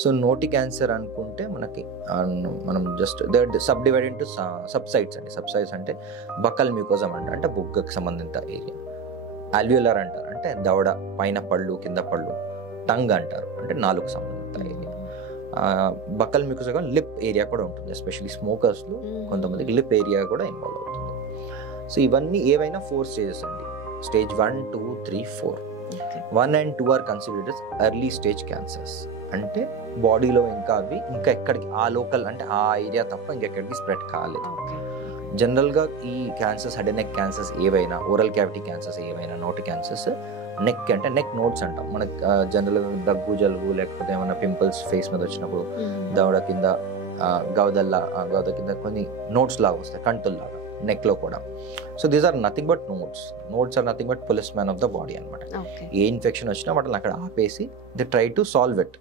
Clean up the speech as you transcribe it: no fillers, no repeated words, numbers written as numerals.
So నోటి cancer అనుకుంటే మనకి మనం just sub divide into subsides అండి. సబ్సైడ్స్ అంటే బకల్ మ్యూకోజం అంటే బుగ్గకు సంబంధిత ఏరియా, అల్వ్యులర్ అంటారు అంటే దవడ పైన పళ్ళు కింద పళ్ళు, టంగ్ అంటారు అంటే నాలుగు సంబంధిత area, buccal mucosa lip area కూడా ఉంటుంది. ఎస్పెషల్లీ స్మోకర్స్లో కొంతమందికి లిప్ ఏరియా కూడా ఇన్వాల్వ్ అవుతుంది. సో ఇవన్నీ ఏవైనా 4 స్టేజెస్ అండి. Stage 1, 2, 3, 4. 1 and 2 are considered as early stage cancers. అంటే బాడీలో ఇంకా ఎక్కడికి ఆ లోకల్ అంటే ఆ ఏరియా తప్ప ఇంకెక్కడికి స్ప్రెడ్ కాలేదు. జనరల్గా ఈ cancers, head and neck cancers ఏవైనా, ఓరల్ క్యావిటీ క్యాన్సర్స్ ఏవైనా, నోటి క్యాన్సర్స్ నెక్ అంటే నెక్ నోట్స్ అంటాం. మనకు జనరల్గా దగ్గు జలుబు లేకపోతే ఏమైనా పింపుల్స్ ఫేస్ మీద వచ్చినప్పుడు దవడ కింద గౌద కింద కొన్ని నోట్స్ లాగా వస్తాయి, కంటుల్లాగా నెక్లో కూడా. So these are nothing but nodes are nothing but police man of the body అనమాట. ఏ ఇన్ఫెక్షన్ వచ్చినా వాటిని అక్కడ ఆపేసి they try to solve it.